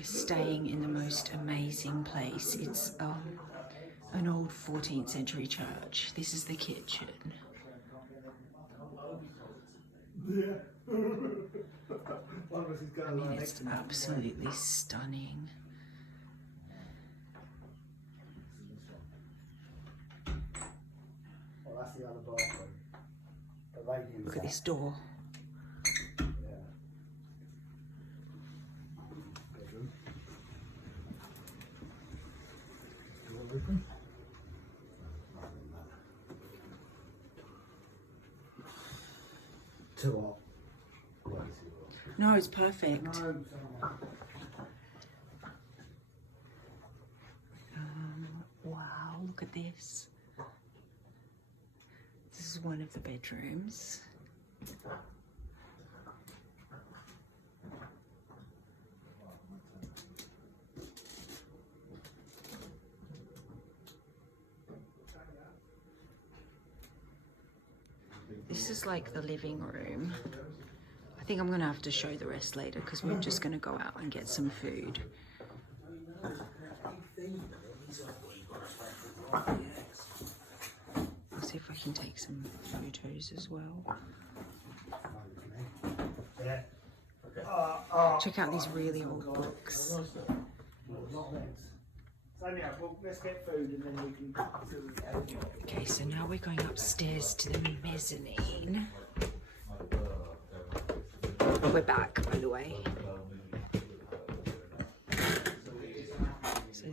We're staying in the most amazing place. It's an old 14th century church. This is the kitchen. I mean, it's absolutely stunning. Well, that's the other bathroom. But they use Look at this door. Bedroom. Door open. Too hot. No, it's perfect. Wow, look at this. This is one of the bedrooms. This is like the living room. I think I'm gonna have to show the rest later because we're just gonna go out and get some food. I'll see if I can take some photos as well. Check out these really old books. Let's get food and then we can. Okay, so now we're going upstairs to the mezzanine. We're back, by the way. So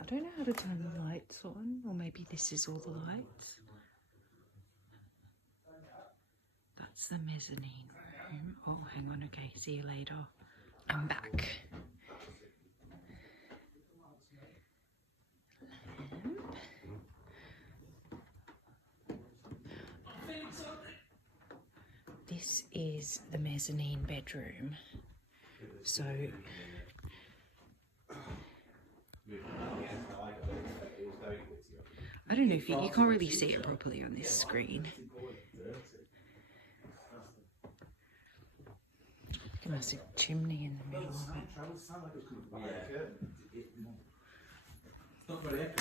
I don't know how to turn the lights on, or maybe this is all the lights. That's the mezzanine room. Oh, hang on. Okay, see you later. I'm back. This is the mezzanine bedroom. So I don't know if you can't really see it properly on this screen. Look at a massive chimney in the middle of it.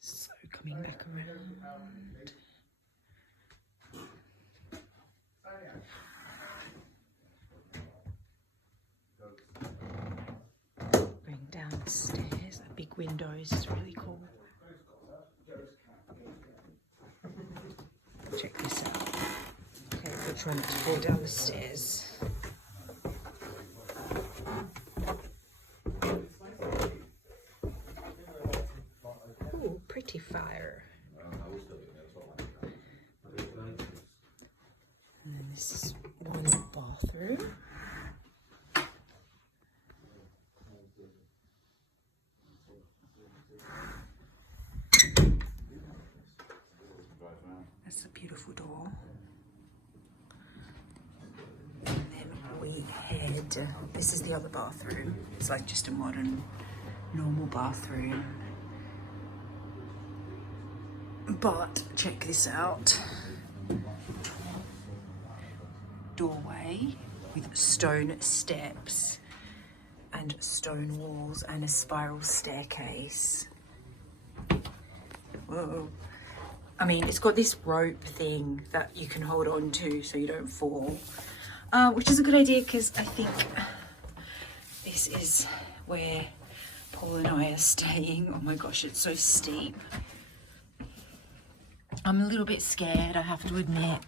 So coming back around. Going downstairs, a big windows is really cool. Check this out. Okay, we're trying not to fall down the stairs. Ooh, pretty fire. And then this is one bathroom. That's a beautiful door. And then we head, this is the other bathroom. It's like just a modern, normal bathroom. But check this out. Doorway with stone steps and stone walls and a spiral staircase. Whoa. I mean, it's got this rope thing that you can hold on to so you don't fall, which is a good idea because I think this is where Paul and I are staying. Oh my gosh, it's so steep. I'm a little bit scared, I have to admit.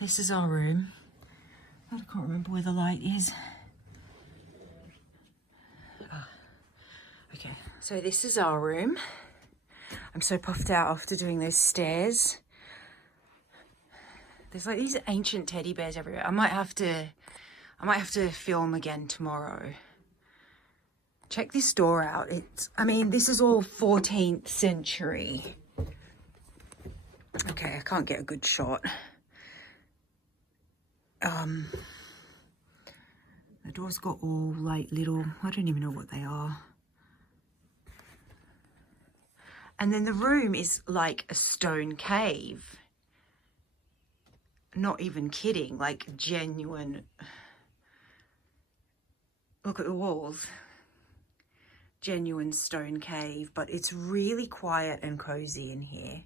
This is our room. I can't remember where the light is. Okay, so this is our room. I'm so puffed out after doing those stairs. There's like these ancient teddy bears everywhere. I might have to film again tomorrow. Check this door out. I mean, this is all 14th century. Okay, I can't get a good shot. The door's got all like little, I don't even know what they are. And then the room is like a stone cave. not even kidding, like genuine. Look at the walls. Genuine stone cave, but it's really quiet and cozy in here.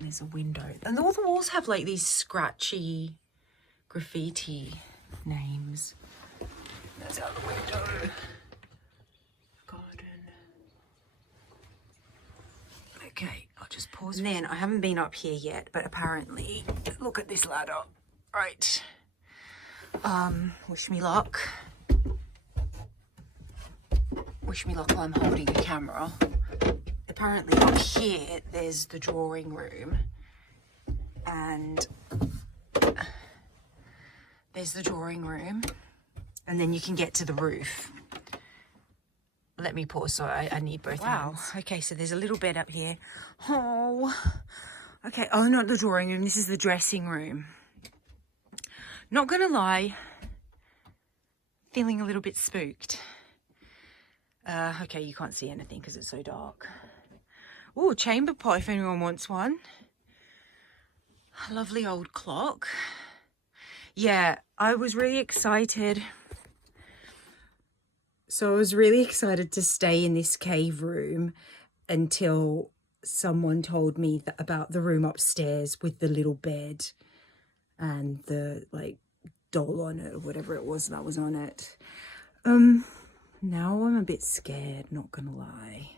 There's a window. And all the walls have like these scratchy graffiti names. That's out the window. Garden. Okay, I'll just pause. And then I haven't been up here yet, but apparently, look at this ladder. Right. Wish me luck. Wish me luck while I'm holding a camera. Apparently up here there's the drawing room, and there's the drawing room, and then you can get to the roof. Let me pause, so I need both hands. Okay, so there's a little bed up here. Oh, okay. Oh, not the drawing room. This is the dressing room. Not gonna lie, feeling a little bit spooked. Okay, you can't see anything because it's so dark. Oh, chamber pot if anyone wants one. Lovely old clock. Yeah, I was really excited. So I was really excited to stay in this cave room until someone told me about the room upstairs with the little bed and the like doll on it or whatever it was that was on it. Now I'm a bit scared, not gonna lie.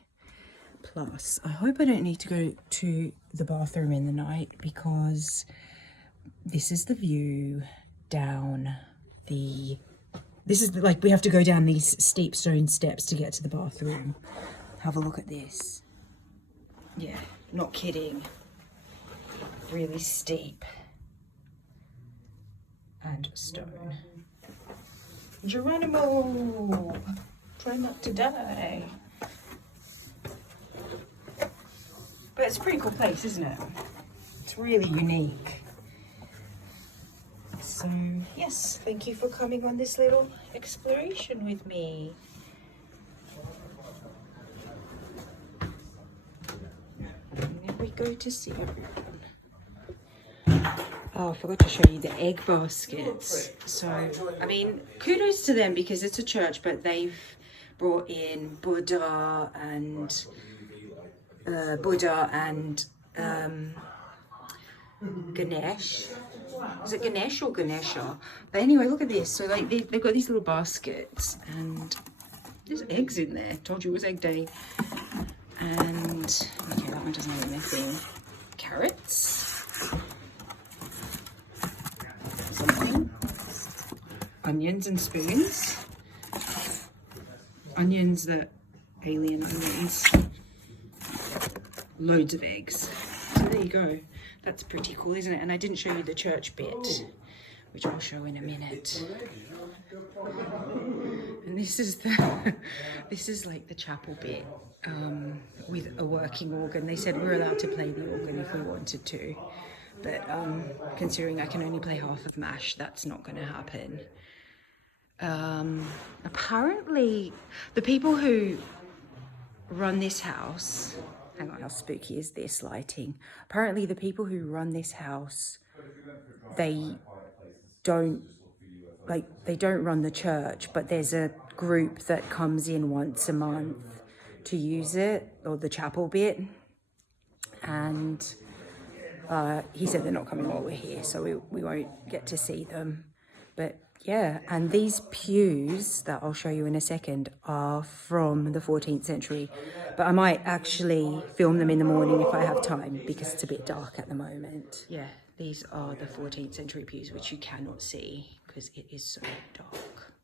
Plus, I hope I don't need to go to the bathroom in the night, because this is the view down the... This is like, we have to go down these steep stone steps to get to the bathroom. Have a look at this. Yeah, not kidding. Really steep. And stone. Geronimo! Try not to die. But it's a pretty cool place, isn't it? It's really unique. So, yes, thank you for coming on this little exploration with me. And then we go to see everyone. Oh, I forgot to show you the egg baskets. So, I mean, kudos to them because it's a church, but they've brought in Buddha and Ganesh. Is it Ganesh or Ganesha? But anyway, look at this. So like they've got these little baskets and there's eggs in there. Told you it was egg day. And okay, that one doesn't have anything. Carrots. Something. Onions and spoons. Onions, the alien onions. Loads of eggs. So there you go. That's pretty cool, isn't it? And I didn't show you the church bit, which I'll show in a minute. And this is the this is like the chapel bit with a working organ. They said we're allowed to play the organ if we wanted to, but considering I can only play half of MASH, that's not going to happen. Apparently, the people who run this house... Hang on, how spooky is this lighting? Apparently the people who run this house, they don't run the church, but there's a group that comes in once a month to use it, or the chapel bit. And he said they're not coming while we're here, so we won't get to see them. But yeah, and these pews that I'll show you in a second are from the 14th century. But I might actually film them in the morning if I have time, because it's a bit dark at the moment. Yeah, these are the 14th century pews, which you cannot see because it is so dark.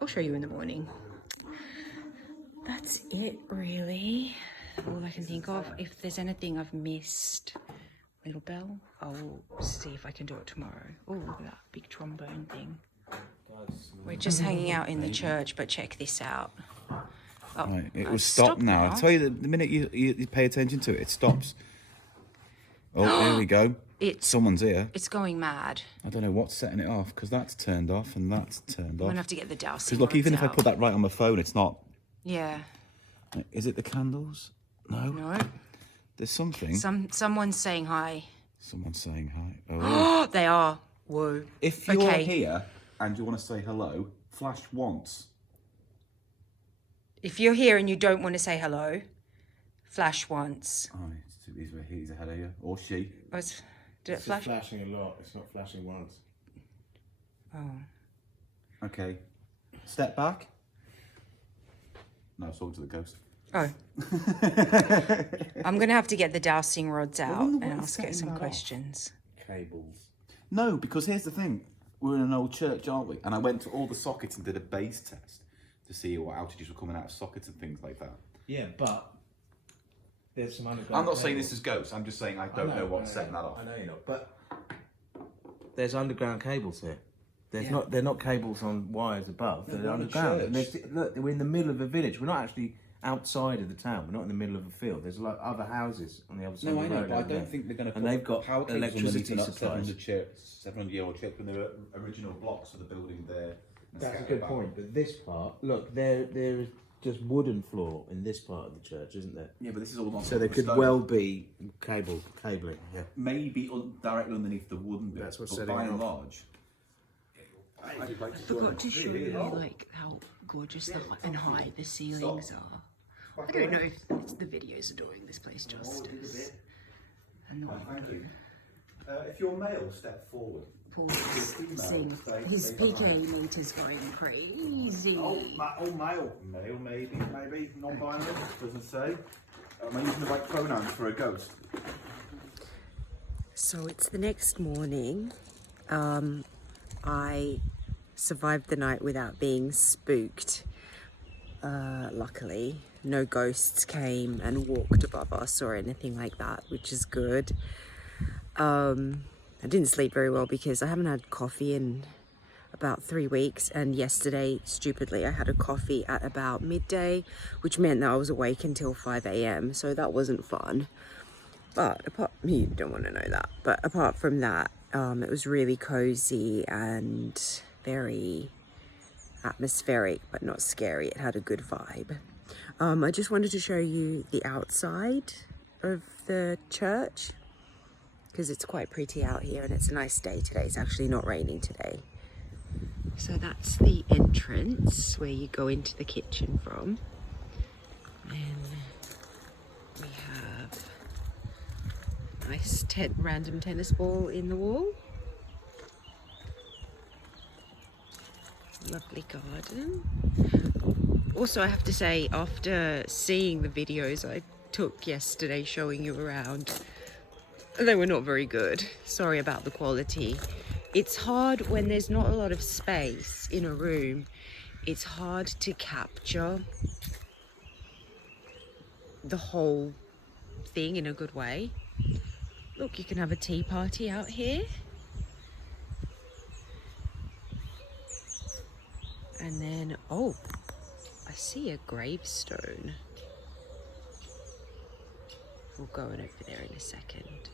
I'll show you in the morning. That's it, really. All I can think of. If there's anything I've missed, little bell, I'll see if I can do it tomorrow. Oh, look at that big trombone thing. We're just hanging out in the church, but check this out. Oh, right, it was stopped now. I tell you, the minute you pay attention to it, it stops. Oh, there we go. Someone's here. It's going mad. I don't know what's setting it off, because that's turned off and that's turned off. I'm going to have to get the dowsing. Because look, even if I put that right on my phone, it's not. Yeah. Is it the candles? No. No. There's something. Someone's saying hi. Someone's saying hi. Oh. They are. Whoa. If you're here and you want to say hello, flash once. If you're here and you don't want to say hello, flash once. Oh, he's ahead of you. Or she. Oh, did it flash? It's flashing a lot. It's not flashing once. Oh. Okay. Step back. No, I was talking to the ghost. Oh. I'm going to have to get the dowsing rods out wonder what and is ask it setting some that off. questions. Cables. No, because here's the thing. We're in an old church, aren't we? And I went to all the sockets and did a base test to see what outages were coming out of sockets and things like that. Yeah, but there's some underground. I'm not saying this is ghosts. I'm just saying I don't know what's setting that off. I know you're not, but there's underground cables here. There's Yeah. not. They're not cables on wires above. No, They're we're on a underground. And church. look, we're in the middle of a village. We're not actually outside of the town. We're not in the middle of a field. There's like other houses on the other side No, of I the know, road. but I over there. don't think they're going to put And they've got power cables electricity underneath supplies. 700-year-old church when they were original blocks of the building there. and That's a scattered good about. point. But this part, look, there is just wooden floor in this part of the church, isn't there? Yeah, but this is all on So there could stone. well be cabling. Yeah. Maybe directly underneath the wooden bit. That's what's but setting by it and off. large. I forgot to show you like how gorgeous and high the ceilings are. I don't know if the videos are doing this place justice. And Thank you. If you're male, step forward. Paul is seeing his PK meter's going crazy. Male. Male, maybe. Non-binary, doesn't say. Am I using the right pronouns for a ghost? So it's the next morning. I survived the night without being spooked. Luckily, no ghosts came and walked above us or anything like that, which is good. I didn't sleep very well because I haven't had coffee in about 3 weeks, and yesterday, stupidly, I had a coffee at about midday, which meant that I was awake until 5 a.m, so that wasn't fun. But you don't want to know that. But apart from that, it was really cozy and very atmospheric, but not scary. It had a good vibe. I just wanted to show you the outside of the church because it's quite pretty out here and it's a nice day today. It's actually not raining today. So that's the entrance where you go into the kitchen from. And we have a nice random tennis ball in the wall. Lovely garden. Also, I have to say, after seeing the videos I took yesterday showing you around, they were not very good. Sorry about the quality. It's hard when there's not a lot of space in a room. It's hard to capture the whole thing in a good way. Look, you can have a tea party out here. And then, oh, I see a gravestone. We'll go over there in a second.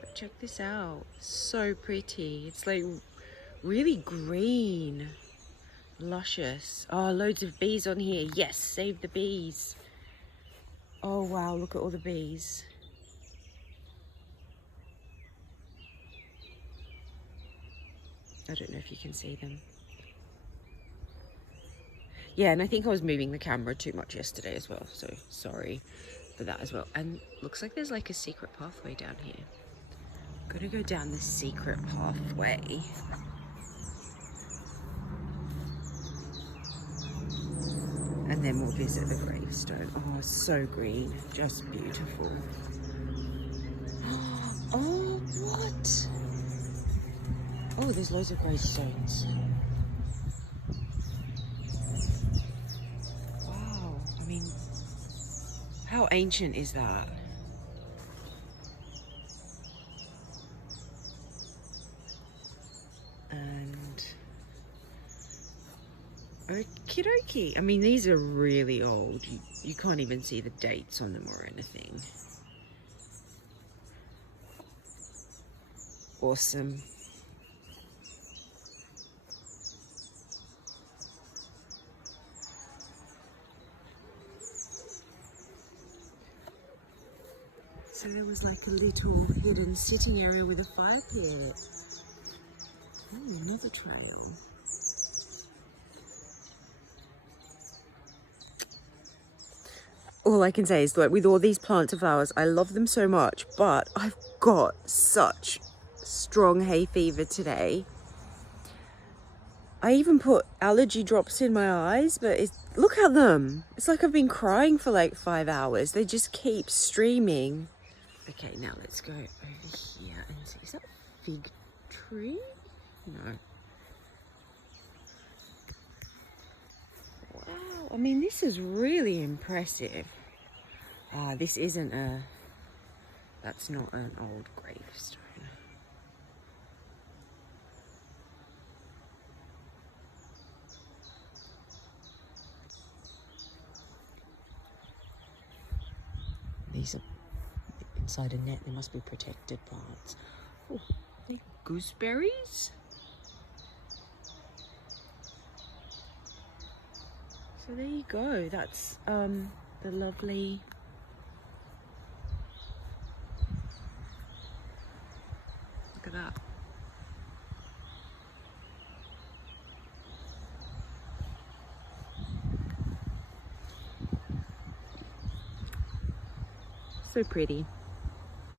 But check this out. So pretty. It's like really green. Luscious. Oh, loads of bees on here. Yes, save the bees. Oh, wow, look at all the bees. I don't know if you can see them. Yeah, and I think I was moving the camera too much yesterday as well, so sorry for that as well. And looks like there's like a secret pathway down here. Gotta go down the secret pathway. And then we'll visit the gravestone. Oh, so green, just beautiful. Oh, what? Oh, there's loads of gravestones. Wow, I mean, how ancient is that? And okie dokie. I mean, these are really old. You can't even see the dates on them or anything. Awesome. So there was like a little hidden sitting area with a fire pit. Oh, another trail. All I can say is that with all these plants and flowers, I love them so much, but I've got such strong hay fever today. I even put allergy drops in my eyes, but look at them. It's like I've been crying for like 5 hours. They just keep streaming. Okay, now let's go over here and see. Is that a fig tree? No. Wow, I mean, this is really impressive. This isn't that's not an old gravestone. These are inside a net. They must be protected plants. Oh, they're gooseberries. So there you go. That's the lovely look at that. So pretty.